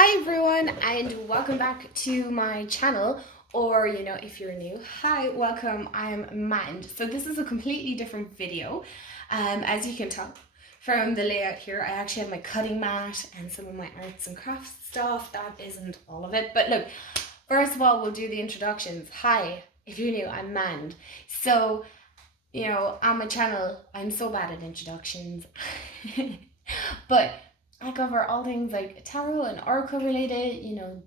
Hi everyone and welcome back to my channel, or if you're new, hi, welcome. I'm Mand. So this is a completely different video. As you can tell from the layout here, I actually have my cutting mat and some of my arts and crafts stuff. That isn't all of it, but look, first of all, we'll do the introductions. Hi, if you're new, I'm Mand. So on my channel, I'm so bad at introductions. But I cover all things like tarot and oracle related,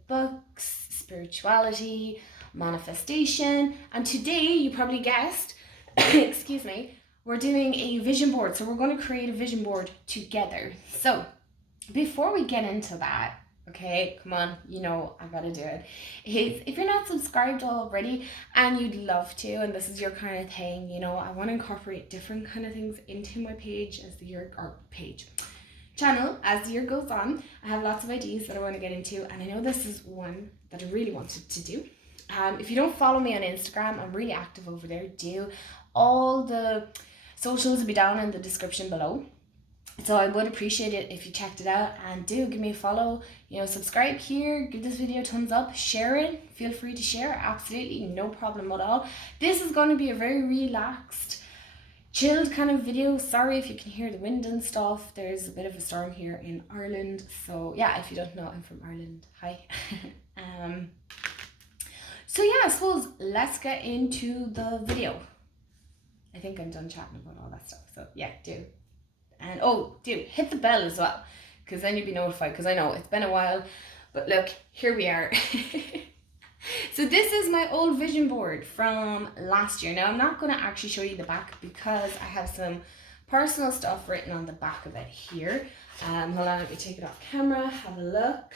books, spirituality, manifestation. And today, you probably guessed, excuse me, we're doing a vision board. So we're going to create a vision board together. So before we get into that, okay, come on, I gotta do it. If you're not subscribed already and you'd love to, and this is your kind of thing, I want to incorporate different kind of things into my page as the year, or page, channel as the year goes on. I have lots of ideas that I want to get into, and I know this is one that I really wanted to do. If you don't follow me on Instagram, I'm really active over there. Do all the socials will be down in the description below. So I would appreciate it if you checked it out, and do give me a follow, subscribe here, give this video a thumbs up, share it, feel free to share, absolutely no problem at all. This is going to be a very relaxed, chilled kind of video. Sorry if you can hear the wind and stuff, there's a bit of a storm here in Ireland. So yeah, if you don't know, I'm from Ireland. Hi. So yeah, I suppose let's get into the video. I think I'm done chatting about all that stuff, so yeah, do. And oh, do hit the bell as well, because then you'll be notified, because I know it's been a while, but look, here we are. So this is my old vision board from last year. Now I'm not going to actually show you the back because I have some personal stuff written on the back of it here. Hold on, let me take it off camera, have a look.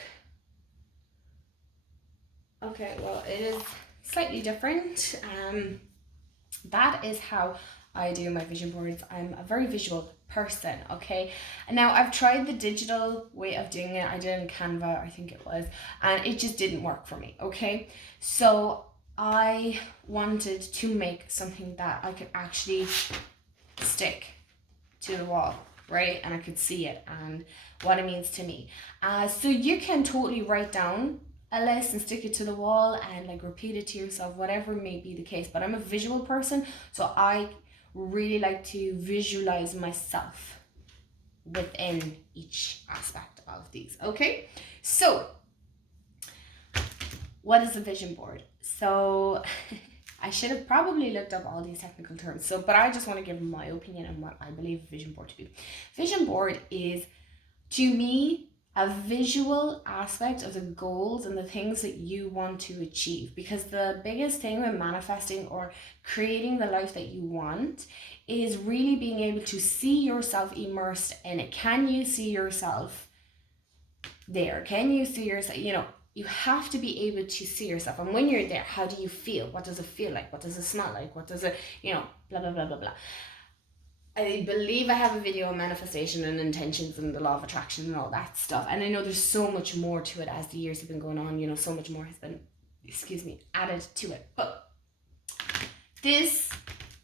Okay, well, it is slightly different. That is how I do my vision boards. I'm a very visual person, okay? And now I've tried the digital way of doing it. I did it in Canva, I think it was, and it just didn't work for me, okay? So I wanted to make something that I could actually stick to the wall, right? And I could see it and what it means to me. So you can totally write down a list and stick it to the wall and like repeat it to yourself, whatever may be the case. But I'm a visual person, so I really like to visualize myself within each aspect of these. Okay, so what is a vision board? So I should have probably looked up all these technical terms, but I just want to give my opinion on what I believe a vision board to be. Vision board is, to me, a visual aspect of the goals and the things that you want to achieve. Because the biggest thing with manifesting or creating the life that you want is really being able to see yourself immersed in it. Can you see yourself there? Can you see yourself, you have to be able to see yourself. And when you're there, how do you feel? What does it feel like? What does it smell like? What does it, blah, blah, blah, blah, blah. I believe I have a video on manifestation and intentions and the law of attraction and all that stuff. And I know there's so much more to it as the years have been going on. So much more has been, added to it. But this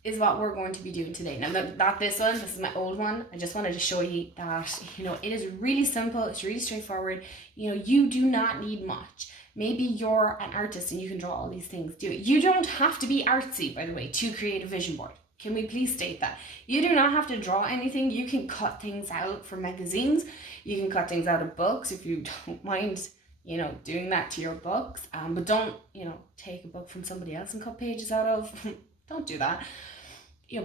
is what we're going to be doing today. Now, not this one. This is my old one. I just wanted to show you that, it is really simple. It's really straightforward. You do not need much. Maybe you're an artist and you can draw all these things. Do it. You don't have to be artsy, by the way, to create a vision board. Can we please state that? You do not have to draw anything. You can cut things out from magazines. You can cut things out of books if you don't mind, doing that to your books. But don't, take a book from somebody else and cut pages out of. Don't do that.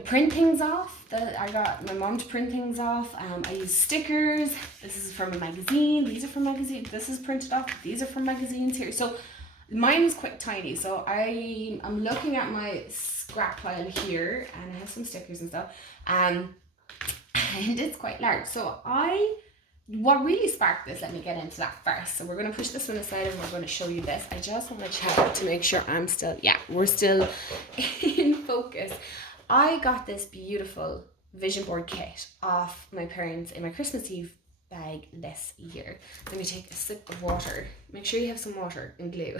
Print things off. I got my mom to print things off. I use stickers. This is from a magazine. These are from magazines. This is printed off. These are from magazines here. So mine is quite tiny. So I'm looking at my scrap pile here, and I have some stickers and stuff, and it's quite large. So what really sparked this, let me get into that first. So we're going to push this one aside and we're going to show you this. I just want to check to make sure we're still in focus. I got this beautiful vision board kit off my parents in my Christmas Eve bag this year. Let me take a sip of water. Make sure you have some water and glue.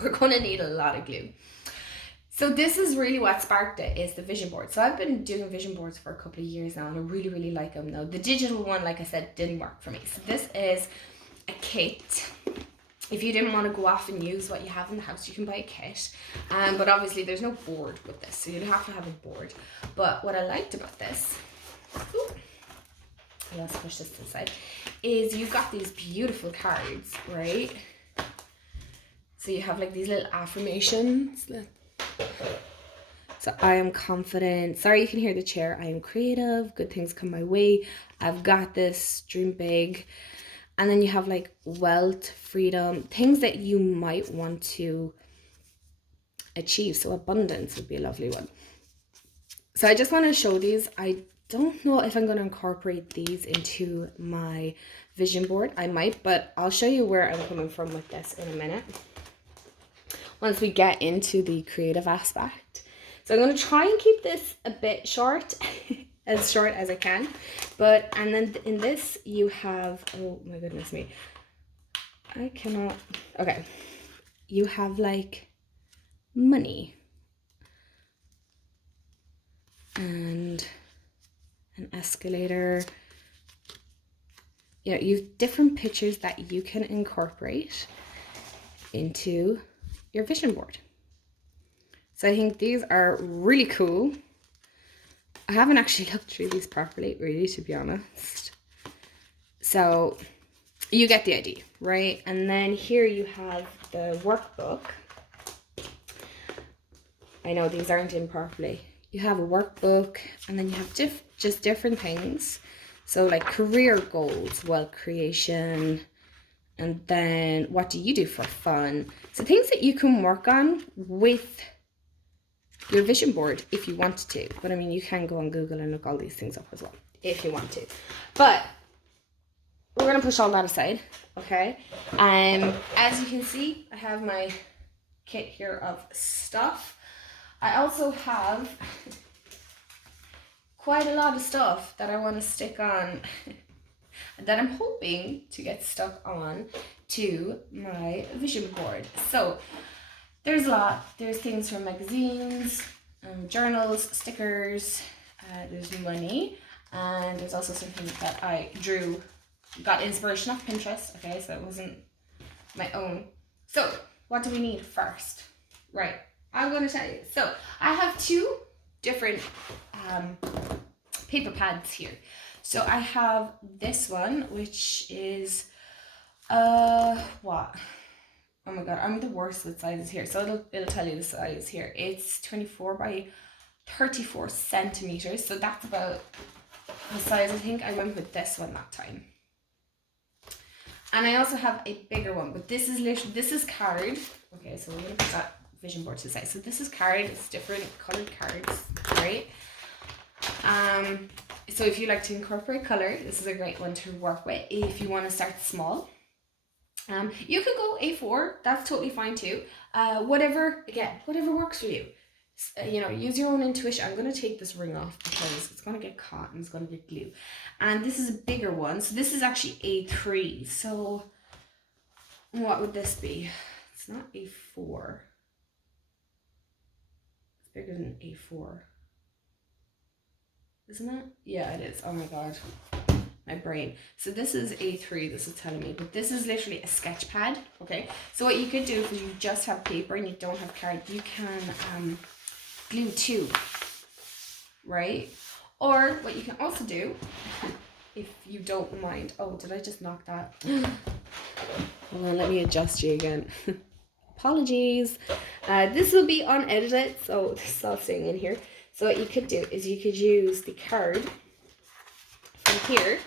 We're going to need a lot of glue. So this is really what sparked it, is the vision board. So I've been doing vision boards for a couple of years now, and I really, really like them. Now, the digital one, like I said, didn't work for me. So this is a kit. If you didn't want to go off and use what you have in the house, you can buy a kit. But obviously there's no board with this, so you'd have to have a board. But what I liked about this, let's push this to the side, is you've got these beautiful cards, right? So you have like these little affirmations. So I am confident. Sorry, you can hear the chair. I am creative. Good things come my way. I've got this. Dream big. And then you have like wealth, freedom, things that you might want to achieve. So abundance would be a lovely one. So I just want to show these. I don't know if I'm going to incorporate these into my vision board. I might, but I'll show you where I'm coming from with this in a minute, once we get into the creative aspect. So I'm going to try and keep this a bit short, as short as I can. But, and then in this you have, oh my goodness me, I cannot, okay. You have like money and an escalator. You know, you have different pictures that you can incorporate into your vision board. So I think these are really cool. I haven't actually looked through these properly, really, to be honest. So you get the idea, right? And then here you have the workbook. I know these aren't in properly. You have a workbook, and then you have just different things. So like career goals, wealth creation, and then what do you do for fun? So things that you can work on with your vision board if you want to. But I mean, you can go on Google and look all these things up as well if you want to. But we're gonna push all that aside, okay? As you can see, I have my kit here of stuff. I also have quite a lot of stuff that I want to stick on that I'm hoping to get stuck on to my vision board. So there's a lot. There's things from magazines, journals, stickers, there's money, and there's also something that I drew, got inspiration off Pinterest, okay, so it wasn't my own. So what do we need first? Right, I'm going to tell you. So I have two different paper pads here. So I have this one, which is, what? Oh my god, I'm the worst with sizes here. So it'll tell you the size here. It's 24 by 34 centimeters. So that's about the size. I think I went with this one that time. And I also have a bigger one, but this is literally, this is card. Okay, so we're gonna put that vision board to the side. So this is card. It's different colored cards, right? So if you like to incorporate color, this is a great one to work with. If you want to start small, you could go A4. That's totally fine too. Whatever works for you. You know, use your own intuition. I'm going to take this ring off because it's going to get caught and it's going to get glue. And this is a bigger one. So this is actually A3. So what would this be? It's not A4. It's bigger than A4. Isn't it? Yeah, it is. Oh my god. My brain. So this is A3, this is telling me, but this is literally a sketch pad, okay? So what you could do if you just have paper and you don't have card, you can glue two, right? Or what you can also do, if you don't mind, oh, did I just knock that? Hold on, let me adjust you again. Apologies. This will be unedited, so this is all staying in here. So what you could do is you could use the card from here.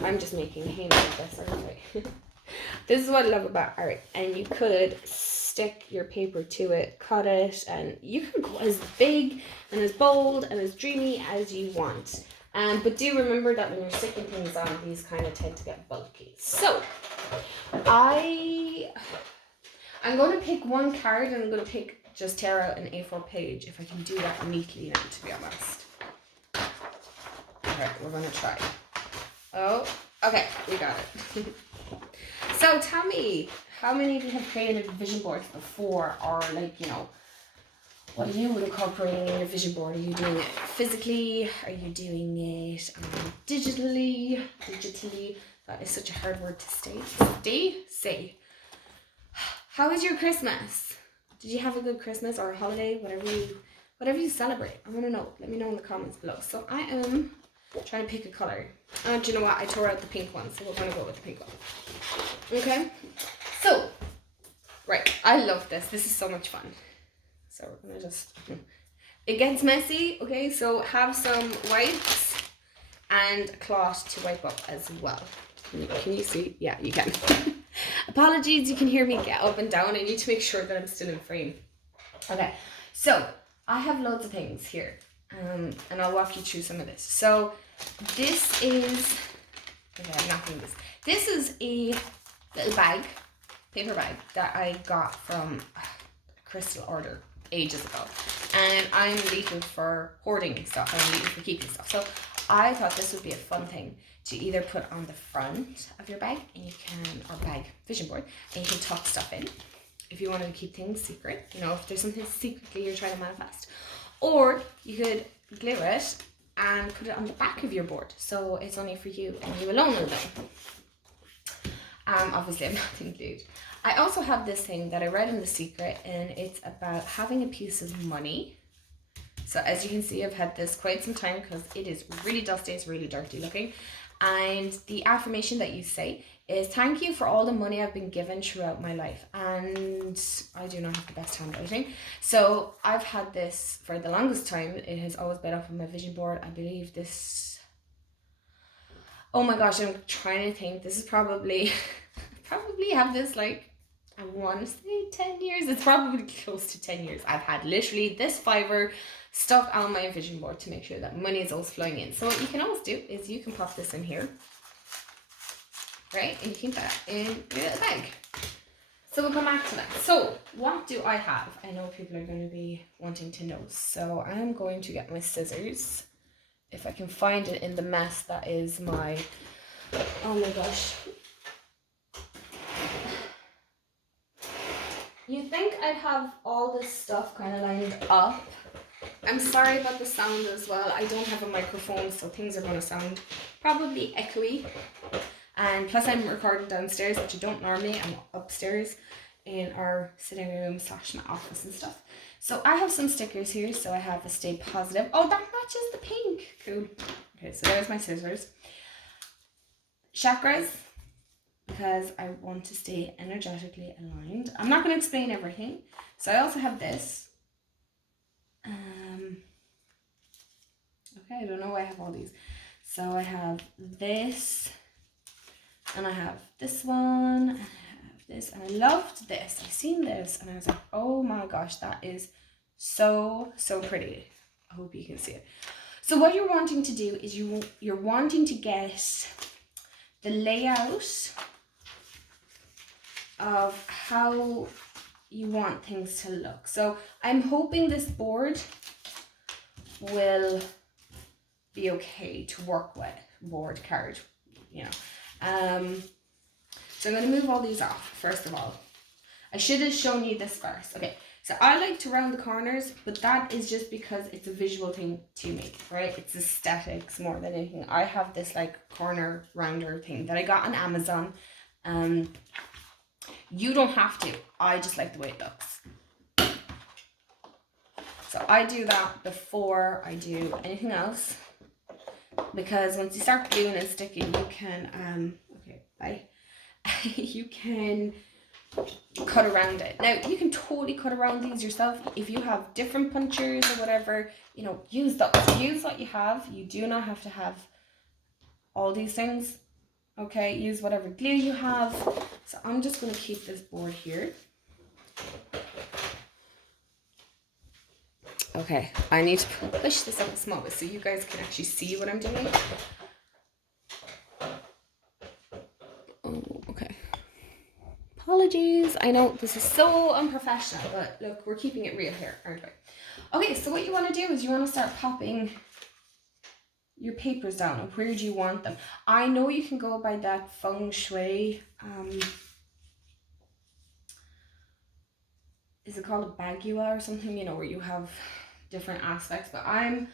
I'm just making hay with this, aren't I? This is what I love about art. And you could stick your paper to it, cut it, and you can go as big and as bold and as dreamy as you want. But do remember that when you're sticking things on, these kind of tend to get bulky. So I'm going to pick one card and I'm going to just tear out an A4 page if I can do that neatly now, to be honest. Alright, we're going to try. Oh, okay, we got it. So tell me, how many of you have created vision boards before, or like, you know, What are you incorporating in your vision board? Are you doing it physically? Are you doing it digitally? That is such a hard word to say. How was your Christmas? Did you have a good Christmas or a holiday? Whatever you celebrate. I want to know. Let me know in the comments below. So I am trying to pick a color. Do you know what? I tore out the pink one, so we're going to go with the pink one. Okay. So, right. I love this. This is so much fun. So we're going to just... It gets messy, okay? So have some wipes and a cloth to wipe up as well. Can you see? Yeah, you can. Apologies, you can hear me get up and down. I need to make sure that I'm still in frame. Okay, so I have loads of things here. And I'll walk you through some of this. So this is... Okay, I'm not doing this. This is a little bag, paper bag, that I got from Crystal Order ages ago, and I'm legal for hoarding stuff, I'm legal for keeping stuff, so I thought this would be a fun thing to either put on the front of your bag, and you can, or bag, vision board, and you can tuck stuff in if you wanted to keep things secret, you know, if there's something secretly you're trying to manifest, or you could glue it and put it on the back of your board, so it's only for you and you alone will know. Obviously I'm not included. I also have this thing that I read in The Secret, and it's about having a piece of money. So as you can see, I've had this quite some time because it is really dusty, it's really dirty looking. And the affirmation that you say is, thank you for all the money I've been given throughout my life. And I do not have the best handwriting. So I've had this for the longest time. It has always been up on my vision board. I believe this... Oh my gosh, I'm trying to think. This is probably have this like... I want to say 10 years. It's probably close to 10 years. I've had literally this fiver stuck on my vision board to make sure that money is always flowing in. So what you can always do is you can pop this in here, right? And you keep that in your little bag. So we'll come back to that. So what do I have? I know people are going to be wanting to know. So I'm going to get my scissors. If I can find it in the mess that is my... Oh my gosh. You'd think I'd have all this stuff kind of lined up. I'm sorry about the sound as well. I don't have a microphone, so things are going to sound probably echoey. And plus I'm recording downstairs, which I don't normally. I'm upstairs in our sitting room / my office and stuff. So I have some stickers here. So I have a Stay Positive. Oh, that matches the pink. Cool. Okay, so there's my scissors. Chakras, because I want to stay energetically aligned. I'm not going to explain everything. So I also have this. Okay, I don't know why I have all these. So I have this, and I have this one, and I have this, and I loved this. I seen this, and I was like, oh my gosh, that is so pretty. I hope you can see it. So what you're wanting to do is you're wanting to get the layout of how you want things to look. So I'm hoping this board will be okay to work with, board card, you know. So I'm going to move all these off first of all. I should have shown you this first. Okay, so I like to round the corners, but that is just because it's a visual thing to me, right? It's aesthetics more than anything. I have this like corner rounder thing that I got on Amazon. You don't have to. I just like the way it looks. So I do that before I do anything else, because once you start gluing and sticking, you can okay, bye. You can cut around it. Now you can totally cut around these yourself if you have different punctures or whatever, you know, use those. Use what you have. You do not have to have all these things. Okay, use whatever glue you have. So I'm just going to keep this board here. Okay, I need to push this up a small bit so you guys can actually see what I'm doing. Oh, okay. Apologies. I know this is so unprofessional, but look, we're keeping it real here, aren't we? Okay, so what you want to do is you want to start popping your papers down. And where do you want them? I know you can go by that feng shui is it called a bagua or something, you know, where you have different aspects, but I'm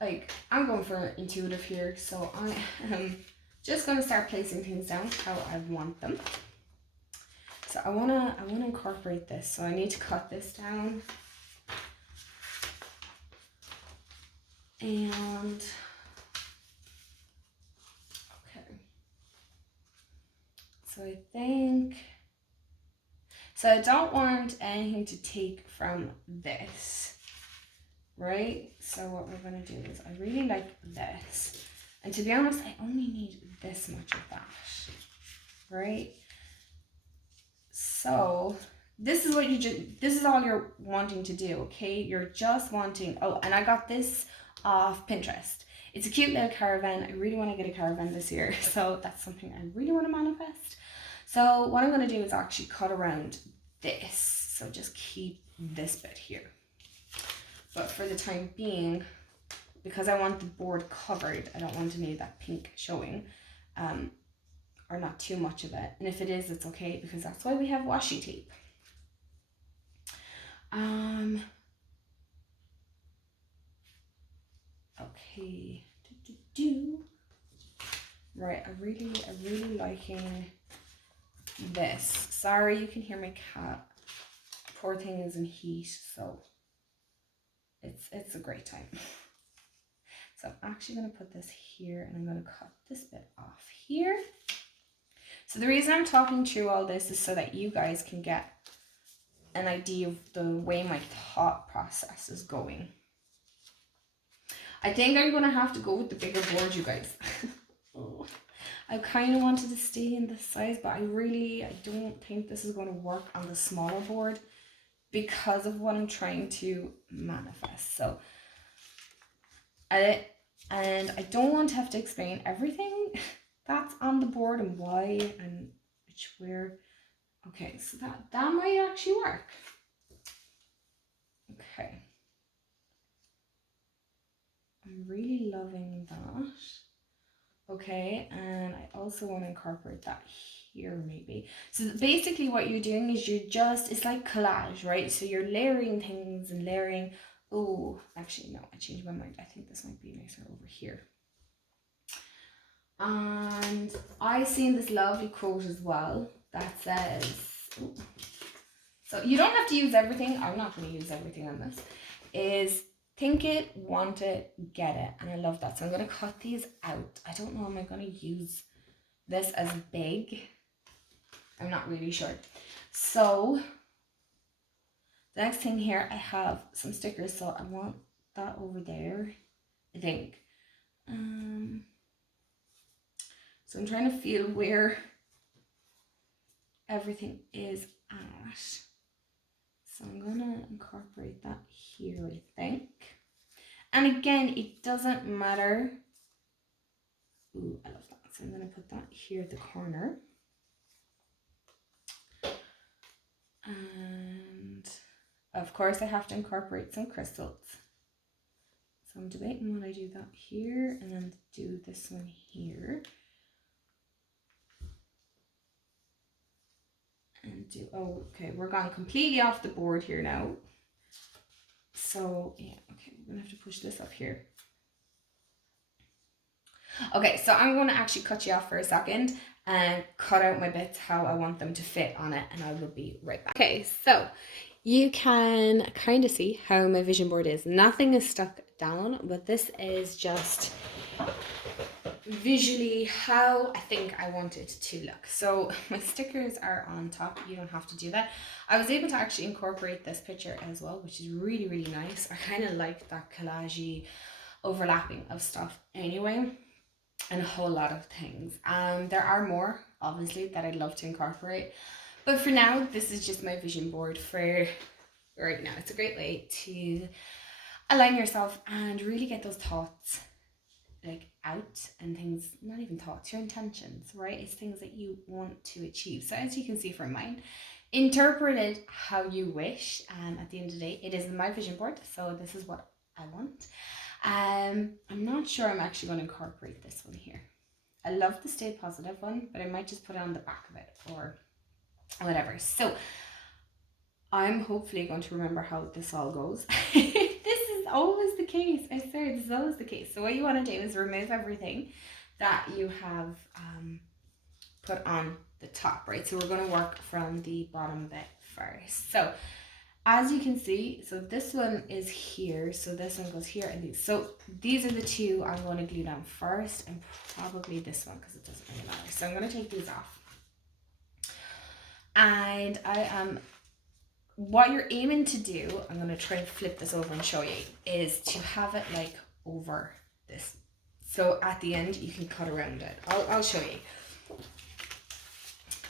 going for intuitive here, so I am just going to start placing things down how I want them. So I wanna incorporate this, so I need to cut this down. And okay, so I think, so I don't want anything to take from this, right? So what we're gonna do is, I really like this, and to be honest, I only need this much of that, right? So this is what this is all you're wanting to do, okay? You're just wanting, oh, and I got this off Pinterest. It's a cute little caravan. I really want to get a caravan this year, so that's something I really want to manifest. So what I'm going to do is actually cut around this, so just keep this bit here. But for the time being, because I want the board covered, I don't want any of that pink showing, or not too much of it. And if it is, it's okay, because that's why we have washi tape. Okay. Right, I really liking this. Sorry, you can hear my cat. Poor thing is in heat, so it's a great time. So I'm actually gonna put this here, and I'm gonna cut this bit off here. So the reason I'm talking through all this is so that you guys can get an idea of the way my thought process is going. I think I'm gonna have to go with the bigger board, you guys. Oh, I kind of wanted to stay in this size, but I don't think this is going to work on the smaller board because of what I'm trying to manifest. So and I don't want to have to explain everything that's on the board and why and which where. Okay, so that might actually work. Okay. I'm really loving that. Okay, and I also want to incorporate that here maybe. So basically what you're doing is it's like collage, right? So you're layering things and layering. Oh, actually no, I changed my mind. I think this might be nicer over here. And I seen this lovely quote as well that says, oh, so you don't have to use everything. I'm not going to use everything on this. Is think it, want it, get it. And I love that. So I'm going to cut these out. I don't know, am I going to use this as big? I'm not really sure. So the next thing here, I have some stickers. So I want that over there, I think. So I'm trying to feel where everything is at. So I'm going to incorporate that here, I think. And again, it doesn't matter. Ooh, I love that. So I'm going to put that here at the corner. And of course I have to incorporate some crystals. So I'm debating when I do that here and then do this one here. And do, oh, okay, we're gone completely off the board here now. So yeah, okay, we're gonna have to push this up here. Okay, so I'm going to actually cut you off for a second and cut out my bits how I want them to fit on it, and I will be right back. Okay, so you can kind of see how my vision board is. Nothing is stuck down, but this is just visually how I think I want it to look. So my stickers are on top. You don't have to do that. I was able to actually incorporate this picture as well, which is really, really nice. I kind of like that collage-y overlapping of stuff anyway, and a whole lot of things. There are more, obviously, that I'd love to incorporate. But for now, this is just my vision board for right now. It's a great way to align yourself and really get those thoughts like out, and things, not even thoughts, your intentions, right? It's things that you want to achieve. So as you can see from mine, interpret it how you wish. At the end of the day, it is my vision board, so this is what I want. I'm not sure I'm actually going to incorporate this one here. I love the Stay Positive one, but I might just put it on the back of it or whatever. So I'm hopefully going to remember how this all goes. This is always the case. I swear, this is always the case. So what you want to do is remove everything that you have put on the top, right? So we're going to work from the bottom bit first. So as you can see, so this one is here, so this one goes here, and these. So these are the two I'm going to glue down first, and probably this one because it doesn't really matter. So I'm going to take these off. And I am, what you're aiming to do, I'm going to try and flip this over and show you, is to have it like over this. So at the end, you can cut around it. I'll show you.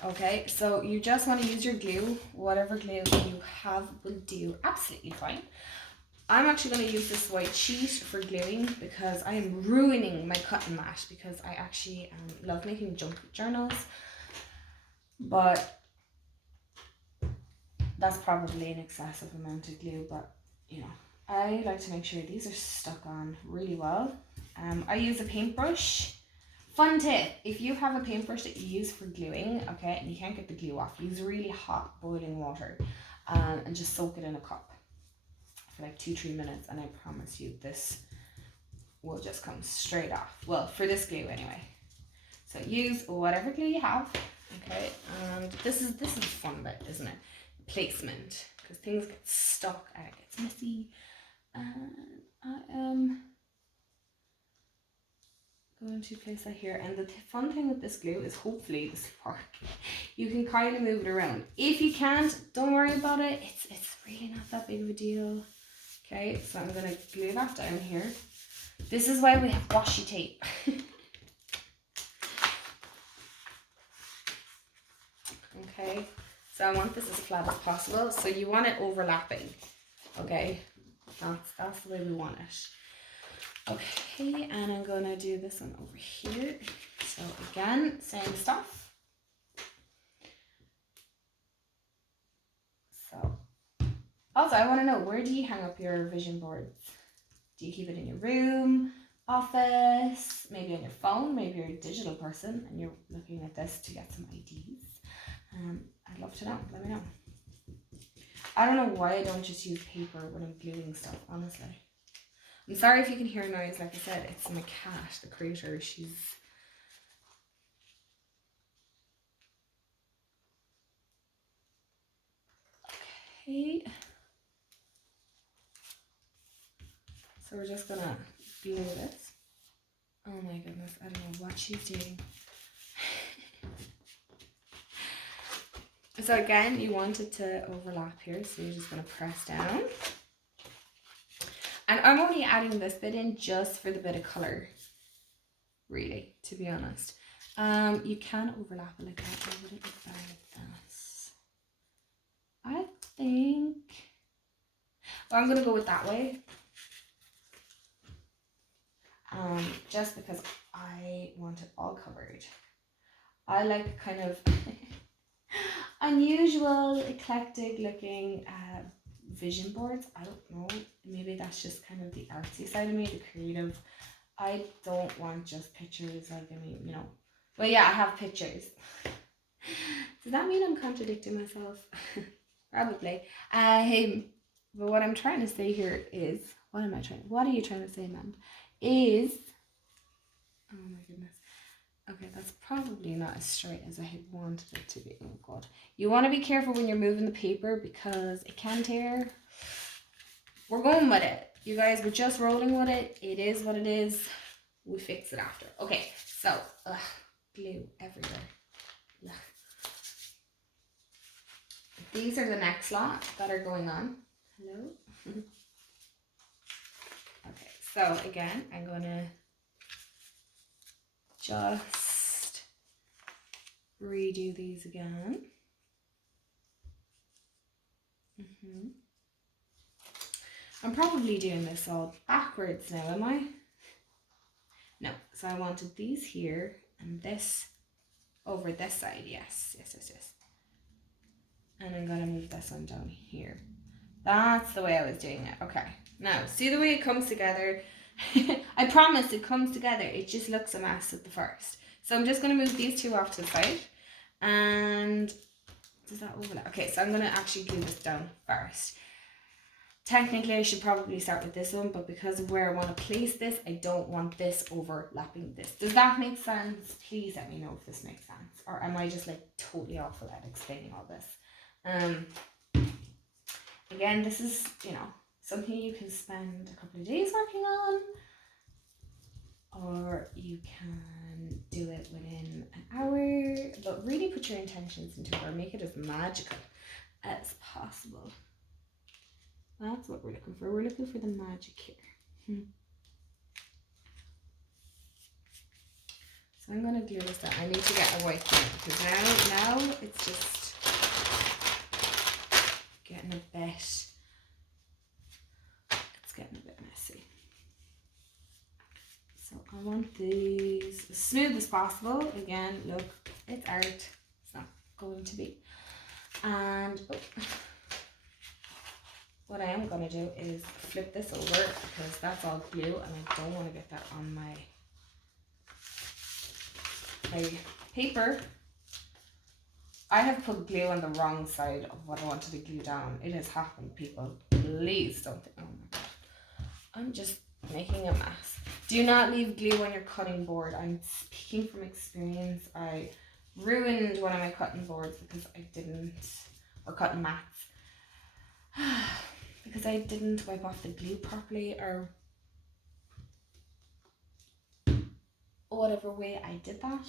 Okay, so you just want to use your glue. Whatever glue you have will do absolutely fine. I'm actually going to use this white sheet for gluing because I am ruining my cotton mat because I actually love making junk journals. But that's probably an excessive amount of glue, but you know, I like to make sure these are stuck on really well. I use a paintbrush. Fun tip, if you have a paintbrush that you use for gluing, okay, and you can't get the glue off, use really hot boiling water and just soak it in a cup for like 2-3 minutes, and I promise you this will just come straight off. Well, for this glue anyway. So use whatever glue you have, okay, and this is the fun bit, isn't it? Placement, because things get stuck and it gets messy. And I am going to place that here, and the fun thing with this glue is hopefully this will work. You can kind of move it around. If you can't, don't worry about it. It's really not that big of a deal. Okay, so I'm going to glue that down here. This is why we have washi tape. Okay, so I want this as flat as possible. So you want it overlapping. Okay, that's the way we want it. Okay, and I'm gonna do this one over here. So again, same stuff. So also I want to know, where do you hang up your vision boards? Do you keep it in your room, office, maybe on your phone? Maybe you're a digital person and you're looking at this to get some ideas. I'd love to know. Let me know. I don't know why I don't just use paper when I'm gluing stuff, honestly. I'm sorry if you can hear a noise. Like I said, it's my cat, the creator. She's... Okay. So we're just gonna glue this. Oh my goodness, I don't know what she's doing. So again, you want it to overlap here, so you're just gonna press down. And I'm only adding this bit in just for the bit of colour, really, to be honest. You can overlap it like that, or would it look better like this? I think... Well, I'm going to go with that way. Just because I want it all covered. I like kind of unusual, eclectic looking vision boards. I don't know, maybe that's just kind of the artsy side of me, the creative. I don't want just pictures, like, I mean, you know, well, yeah, I have pictures. Does that mean I'm contradicting myself? Probably. But what I'm trying to say here is, what are you trying to say, man? Is, oh my goodness. Okay, that's probably not as straight as I had wanted it to be. Oh god. You want to be careful when you're moving the paper because it can tear. We're going with it. You guys, we're just rolling with it. It is what it is. We fix it after. Okay, so, glue everywhere. Ugh. These are the next lot that are going on. Hello? Okay, so again, I'm going to just redo these again. I'm probably doing this all backwards now, am I? No, so I wanted these here and this over this side. Yes. And I'm going to move this one down here. That's the way I was doing it. Okay, now see the way it comes together? I promise it comes together. It just looks a mess at the first. So I'm just going to move these two off to the side. And Does that overlap? Okay, so I'm going to actually glue this down first. Technically, I should probably start with this one, but because of where I want to place this, I don't want this overlapping this. Does that make sense? Please let me know if this makes sense. Or am I just like totally awful at explaining all this? Again, this is, you know, something you can spend a couple of days working on, or you can do it within an hour, but really put your intentions into it, or make it as magical as possible. That's what we're looking for. We're looking for the magic here. So I'm going to glue this down. I need to get a white pen because now it's just getting a bit, it's getting a bit messy. So I want these as smooth as possible. Again, look, it's art. It's not going to be. And what I am going to do is flip this over because that's all glue and I don't want to get that on my paper. I have put glue on the wrong side of what I wanted to glue down. It has happened, people. Please don't think, oh my god. I'm just making a mess. Do not leave glue on your cutting board. I'm speaking from experience. I ruined one of my cutting boards because I didn't, or cutting mats, because I didn't wipe off the glue properly, or whatever way I did that.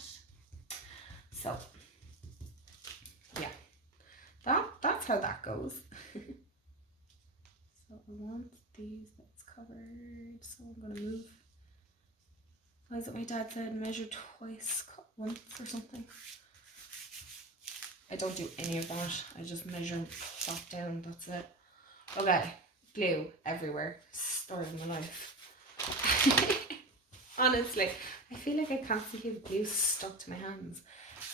So yeah, that's how that goes. So I want these bits covered, so I'm gonna move. Why is it my dad said measure twice, cut once or something? I don't do any of that. I just measure and plop down, that's it. Okay, glue everywhere. Story of my life. Honestly, I feel like I constantly have glue stuck to my hands.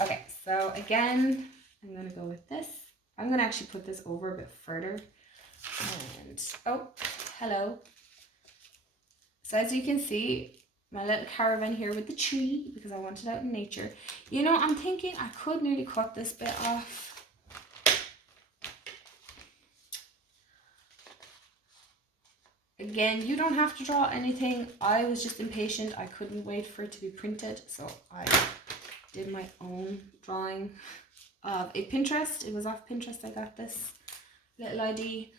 Okay, so again, I'm gonna go with this. I'm gonna actually put this over a bit further. And, oh, hello. So as you can see, my little caravan here with the tree, because I want it out in nature. You know, I'm thinking I could nearly cut this bit off. Again, you don't have to draw anything. I was just impatient. I couldn't wait for it to be printed, so I did my own drawing of a Pinterest. It was off Pinterest I got this little ID.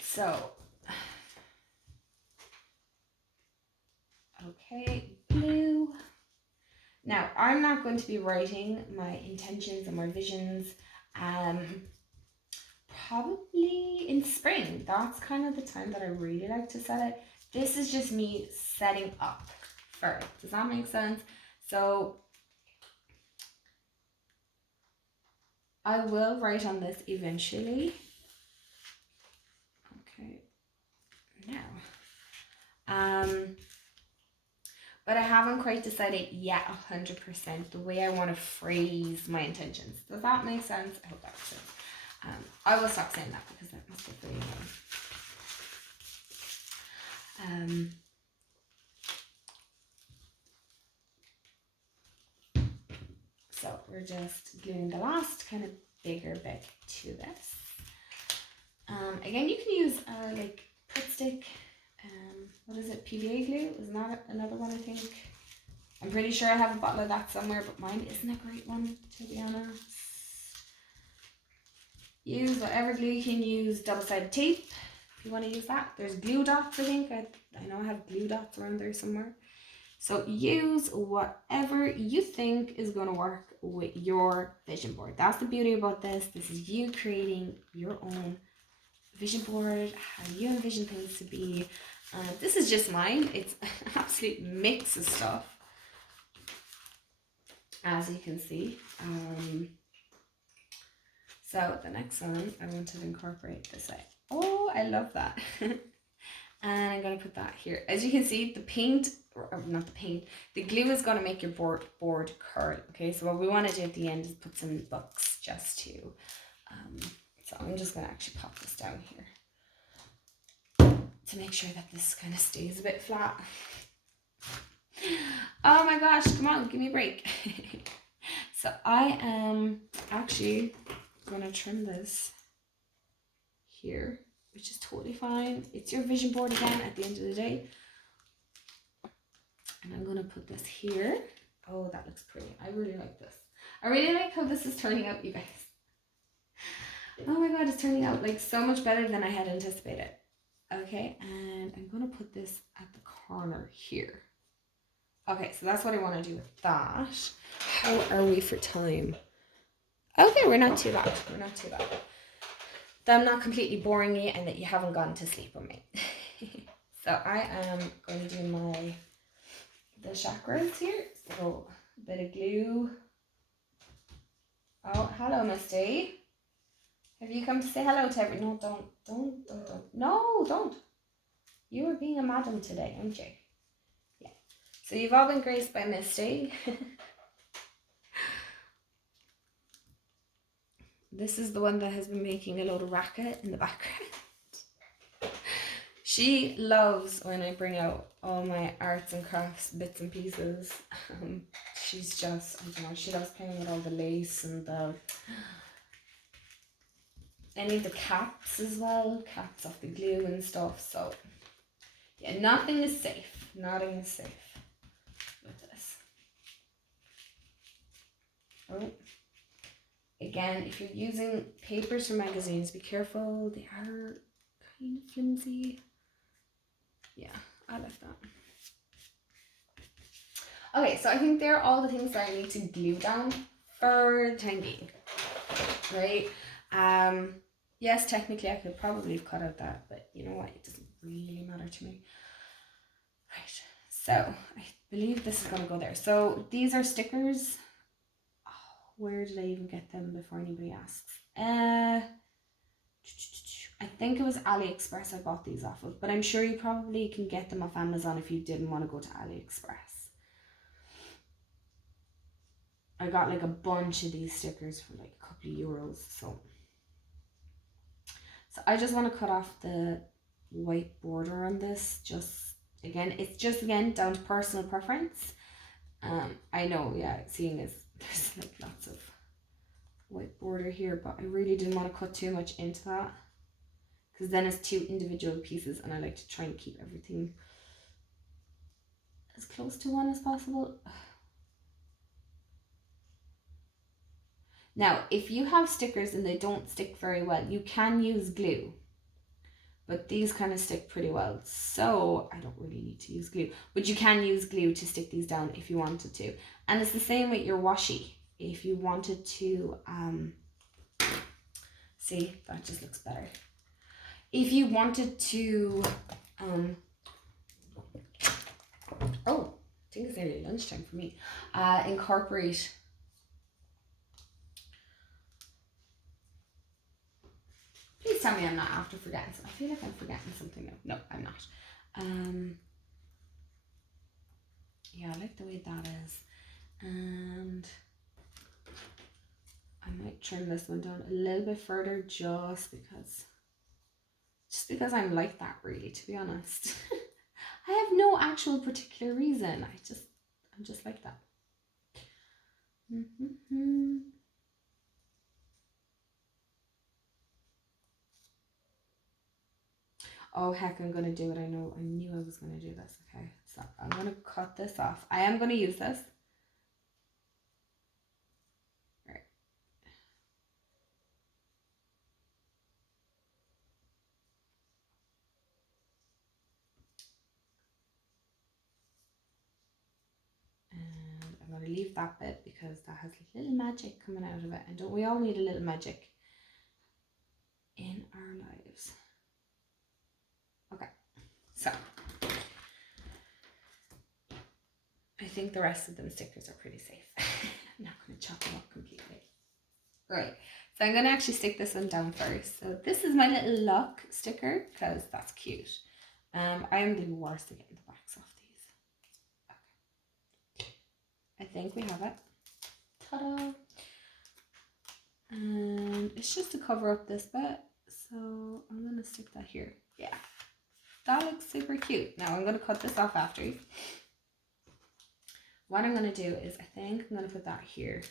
So, okay, blue. Now, I'm not going to be writing my intentions and my visions probably in spring. That's kind of the time that I really like to set it. This is just me setting up for it. Does that make sense? So I will write on this eventually. Okay. Now. But I haven't quite decided yet 100% the way I want to phrase my intentions. Does that make sense? I hope that makes sense. I will stop saying that because that must get really annoying. So we're just gluing the last kind of bigger bit to this. Again, you can use like Pritt Stick. What is it? PVA glue? Isn't that another one, I think? I'm pretty sure I have a bottle of that somewhere, but mine isn't a great one, to be honest. Use whatever glue you can use. Double-sided tape, if you want to use that. There's glue dots, I think. I know I have glue dots around there somewhere. So use whatever you think is going to work with your vision board. That's the beauty about this. This is you creating your own vision board, how you envision things to be. This is just mine. It's an absolute mix of stuff, as you can see. So the next one, I wanted to incorporate this way. Oh, I love that. And I'm going to put that here. As you can see, the paint, or not the paint, the glue is going to make your board curl. Okay, so what we want to do at the end is put some books just to, so I'm just going to actually pop this down here to make sure that this kind of stays a bit flat. Oh my gosh, come on, give me a break. So I am actually going to trim this here, which is totally fine. It's your vision board again at the end of the day. And I'm going to put this here. Oh, that looks pretty. I really like this. I really like how this is turning out, you guys. Oh my god, it's turning out like so much better than I had anticipated. Okay, and I'm going to put this at the corner here. Okay, so that's what I want to do with that. How are we for time? Okay, we're not too bad. We're not too bad. That I'm not completely boring you and that you haven't gone to sleep with me. So I am going to do the chakras here. So a bit of glue. Oh, hello, Misty. Have you come to say hello to everyone? No, don't. No, don't. You are being a madam today, aren't you? Yeah. So you've all been graced by Misty. This is the one that has been making a load of racket in the background. She loves when I bring out all my arts and crafts bits and pieces. She's just, I don't know, she loves playing with all the lace and any of the caps as well, caps off the glue and stuff. So yeah, nothing is safe. Nothing is safe with this. Oh, again, if you're using papers from magazines, be careful. They are kind of flimsy. Yeah, I like that. Okay, so I think they're all the things that I need to glue down for the time being, right? Yes, technically I could probably have cut out that, but you know what? It doesn't really matter to me. Right, so I believe this is going to go there. So these are stickers. Oh, where did I even get them before anybody asks? I think it was AliExpress I bought these off of, but I'm sure you probably can get them off Amazon if you didn't want to go to AliExpress. I got like a bunch of these stickers for like a couple of euros. So I just want to cut off the white border on this. It's just down to personal preference. I know, yeah, seeing as there's like lots of white border here, but I really didn't want to cut too much into that, because then it's two individual pieces and I like to try and keep everything as close to one as possible. Now, if you have stickers and they don't stick very well, you can use glue, but these kind of stick pretty well, so I don't really need to use glue, but you can use glue to stick these down if you wanted to. And it's the same with your washi. If you wanted to, see, that just looks better. If you wanted to, oh, I think it's nearly lunchtime for me, incorporate please tell me I'm not after forgetting something. I feel like I'm forgetting something now. No, I'm not. Yeah, I like the way that is. And I might trim this one down a little bit further just because I'm like that, really, to be honest. I have no actual particular reason. I'm just like that. Oh heck, I'm gonna do it. I knew I was gonna do this. Okay, so I'm gonna cut this off. I am gonna use this. All right. And I'm gonna leave that bit because that has a little magic coming out of it. And don't we all need a little magic in our lives? Okay, so I think the rest of them stickers are pretty safe. I'm not going to chop them up completely. Right, so I'm going to actually stick this one down first. So this is my little luck sticker because that's cute. I am the worst at getting the backs off these. Okay. I think we have it. Ta-da! And it's just to cover up this bit. So I'm going to stick that here. Yeah. That looks super cute. Now I'm going to cut this off after. What I'm going to do is I think I'm going to put that here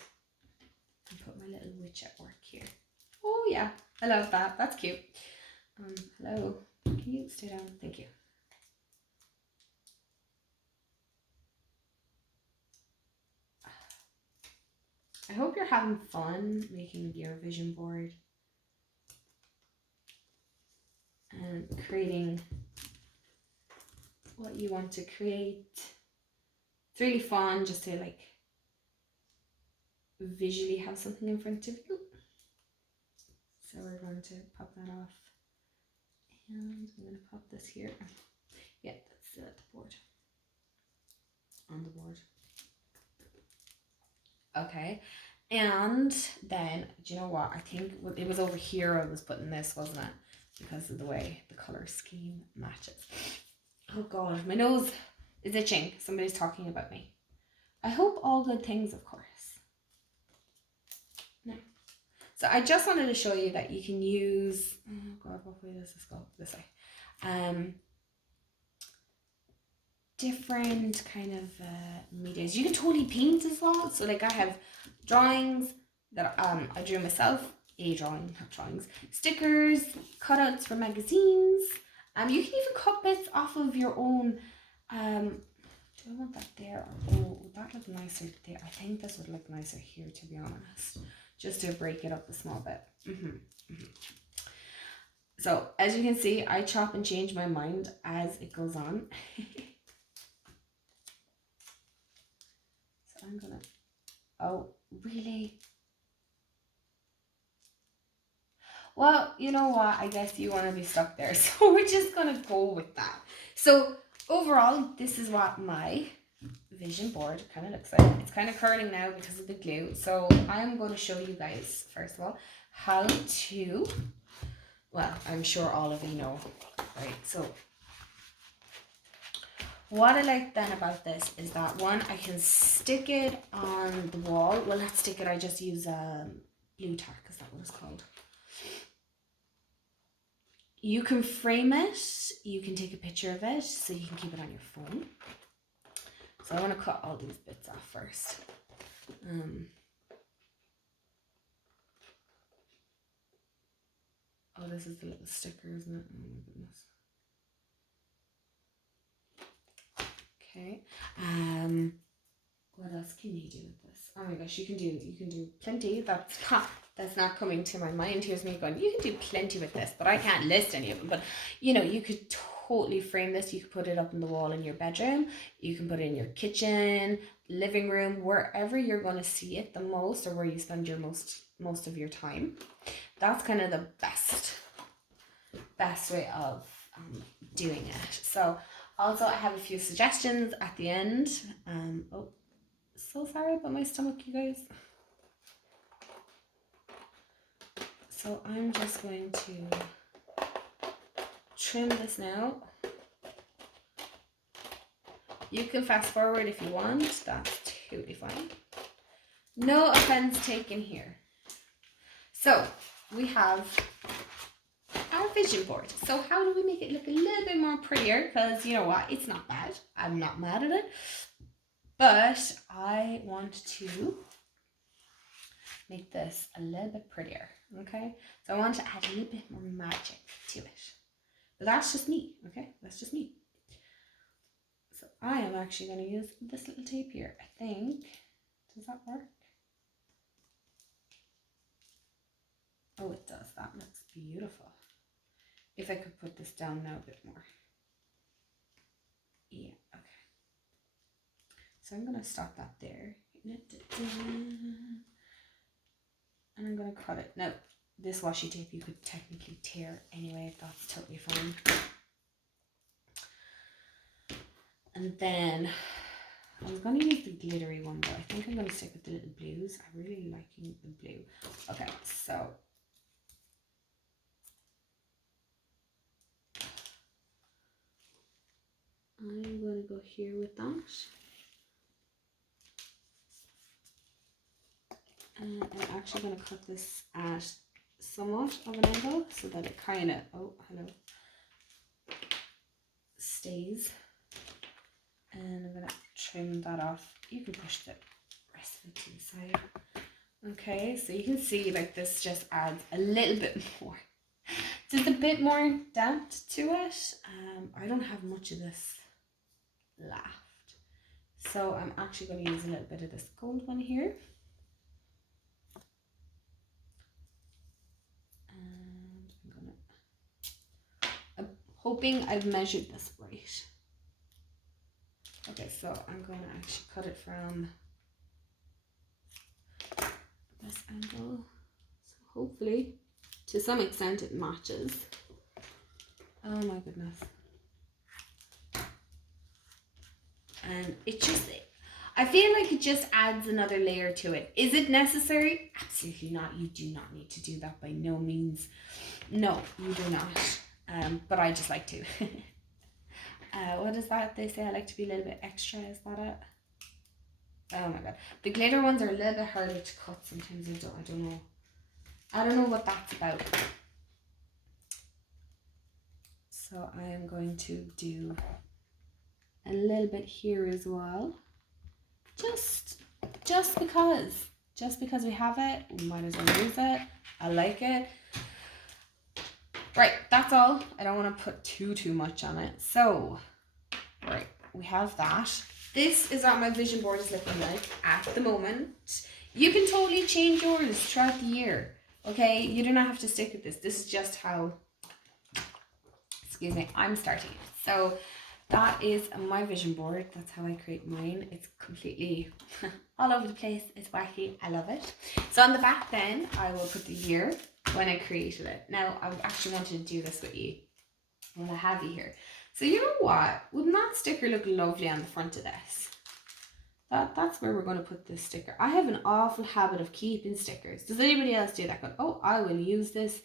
and put my little witch at work here. yeah, I love that. That's cute. Hello. Can you stay down? Thank you. I hope you're having fun making your vision board and creating what you want to create. It's really fun just to like visually have something in front of you. So we're going to pop that off. And I'm going to pop this here. Yeah, that's still at the board. On the board. Okay. And then, do you know what? I think it was over here I was putting this, wasn't it? Because of the way the color scheme matches. Oh God, my nose is itching. Somebody's talking about me. I hope all good things, of course. No. So I just wanted to show you that you can use, oh God, what way does this go? This way. Different kind of medias. You can totally paint as well. So like I have drawings that I drew myself, not drawings, stickers, cutouts for magazines. You can even cut bits off of your own. Do I want that there? Oh, would that look nicer there? I think this would look nicer here, to be honest, just to break it up a small bit. So as you can see, I chop and change my mind as it goes on. So I'm gonna, oh really? Well, you know what? I guess you want to be stuck there. So we're just going to go with that. So overall, this is what my vision board kind of looks like. It's kind of curling now because of the glue. So I'm going to show you guys, first of all, how to, well, I'm sure all of you know, right? So what I like then about this is that one, I can stick it on the wall. Well, let's stick it. I just use blue tack. Is that what it's called? You can frame it, you can take a picture of it, so you can keep it on your phone. So I want to cut all these bits off first. Oh, this is the little sticker, isn't it? Oh my goodness. Okay. What else can you do with this? Oh my gosh, you can do plenty. That's not coming to my mind. Here's me going, you can do plenty with this, but I can't list any of them. But you know, you could totally frame this. You could put it up on the wall in your bedroom. You can put it in your kitchen, living room, wherever you're going to see it the most, or where you spend your most of your time. That's kind of the best way of doing it. So also I have a few suggestions at the end. Oh, so sorry about my stomach, you guys. So I'm just going to trim this now. You can fast forward if you want, that's totally fine. No offense taken here. So we have our vision board. So how do we make it look a little bit more prettier? Because you know what, it's not bad. I'm not mad at it. But I want to make this a little bit prettier, okay? So I want to add a little bit more magic to it. But that's just me, okay? That's just me. So I am actually going to use this little tape here, I think. Does that work? Oh, it does. That looks beautiful. If I could put this down now a bit more. Yeah, okay. So I'm going to stop that there. And I'm going to cut it. Now, this washi tape you could technically tear anyway. That's totally fine. And then I was going to use the glittery one, but I think I'm going to stick with the little blues. I'm really liking the blue. Okay, so I'm going to go here with that. And I'm actually going to cut this at somewhat of an angle so that it kind of, oh, hello, stays. And I'm going to trim that off. You can push the rest of it to the side. Okay, so you can see like this just adds a little bit more, just a bit more depth to it. I don't have much of this left, so I'm actually going to use a little bit of this gold one here. And I'm hoping I've measured this right. Okay, so I'm going to actually cut it from this angle, so hopefully to some extent it matches. Oh my goodness. And it just, I feel like it just adds another layer to it. Is it necessary? Absolutely not. You do not need to do that, by no means. No, you do not. But I just like to. What is that they say? I like to be a little bit extra. Is that it? Oh my god. The glitter ones are a little bit harder to cut sometimes. I don't know. I don't know what that's about. So I am going to do a little bit here as well. Just because we have it, we might as well use it. I like it. Right, that's all. I don't want to put too much on it. So, right, we have that. This is what my vision board is looking like at the moment. You can totally change yours throughout the year. Okay, you do not have to stick with this. This is just how, excuse me, I'm starting it. So that is my vision board. That's how I create mine. It's completely all over the place. It's wacky. I love it. So on the back then, I will put the year when I created it. Now, I actually wanted to do this with you while I have you here. So you know what? Wouldn't that sticker look lovely on the front of this? That's where we're going to put this sticker. I have an awful habit of keeping stickers. Does anybody else do that? Go, oh, I will use this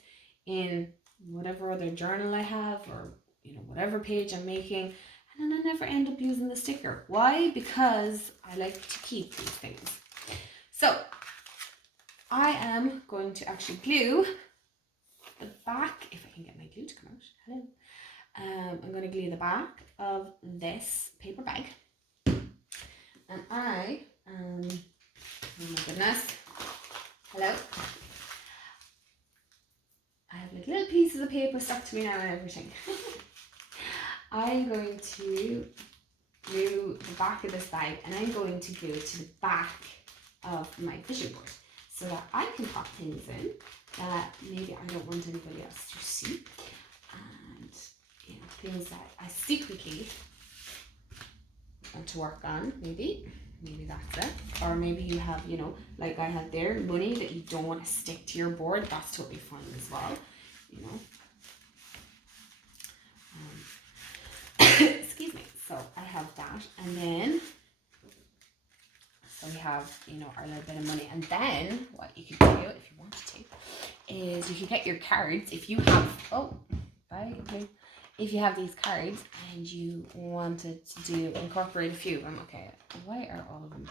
in whatever other journal I have, or whatever page I'm making, and then I never end up using the sticker. Why? Because I like to keep these things. So I am going to actually glue the back, if I can get my glue to come out. Hello. I'm going to glue the back of this paper bag. And oh my goodness, hello. I have like little pieces of paper stuck to me now and everything. I'm going to glue the back of this bag, and I'm going to glue it to the back of my vision board, so that I can pop things in that maybe I don't want anybody else to see, and things that I secretly want to work on. Maybe that's it. Or maybe you have, like I had there, money that you don't want to stick to your board. That's totally fine as well, excuse me. So I have that, and then so we have our little bit of money. And then what you could do if you wanted to is you could get your cards. If you have if you have these cards and you wanted to incorporate a few of them. Okay, why are all of them?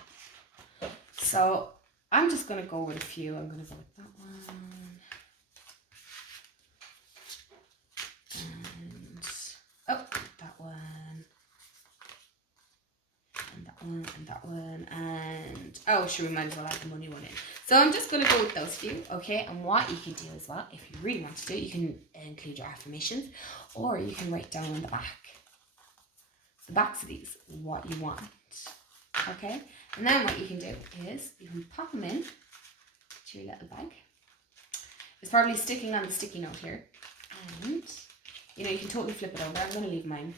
So I'm just going to go with a few. I'm going to go with that one. And, that one. And that one, and that one. And, sure, we might as well add the money one in. So I'm just going to go with those few, okay? And what you could do as well, if you really want to do it, you can include your affirmations, or you can write down on the backs of these, what you want, okay? And then what you can do is you can pop them in to your little bag. It's probably sticking on the sticky note here. And, you can totally flip it over. I'm going to leave mine.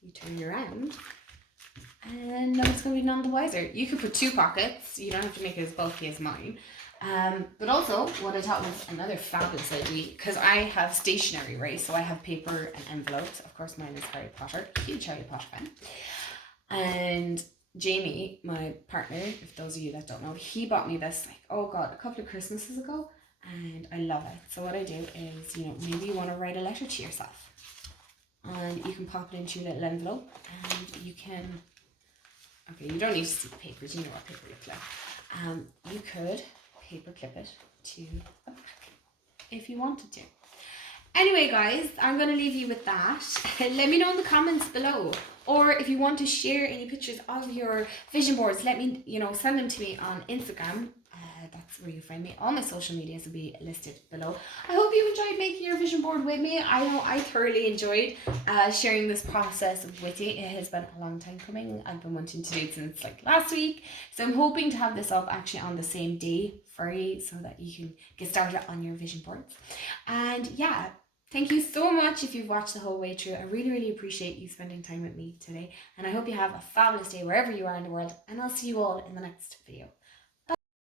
You turn it around. And no one's going to be none the wiser. You could put 2 pockets. You don't have to make it as bulky as mine. But also, what I thought was another fabulous idea, because I have stationery, right? So I have paper and envelopes. Of course, mine is Harry Potter. Huge Harry Potter fan. And Jamie, my partner, if those of you that don't know, he bought me this, a couple of Christmases ago. And I love it. So what I do is, maybe you want to write a letter to yourself. And you can pop it into your little envelope. And you can... Okay, you don't need to see the papers. You know what paper looks like. You could paper clip it to the back if you wanted to. Anyway, guys, I'm going to leave you with that. Let me know in the comments below. Or if you want to share any pictures of your vision boards, let me, send them to me on Instagram. that's where you find me. All my social medias will be listed below. I hope you enjoyed making your vision board with me. I know I thoroughly enjoyed sharing this process with you. It has been a long time coming. I've been wanting to do it since like last week. So I'm hoping to have this up actually on the same day for you so that you can get started on your vision boards. And yeah, thank you so much if you've watched the whole way through. I really, really appreciate you spending time with me today. And I hope you have a fabulous day wherever you are in the world. And I'll see you all in the next video.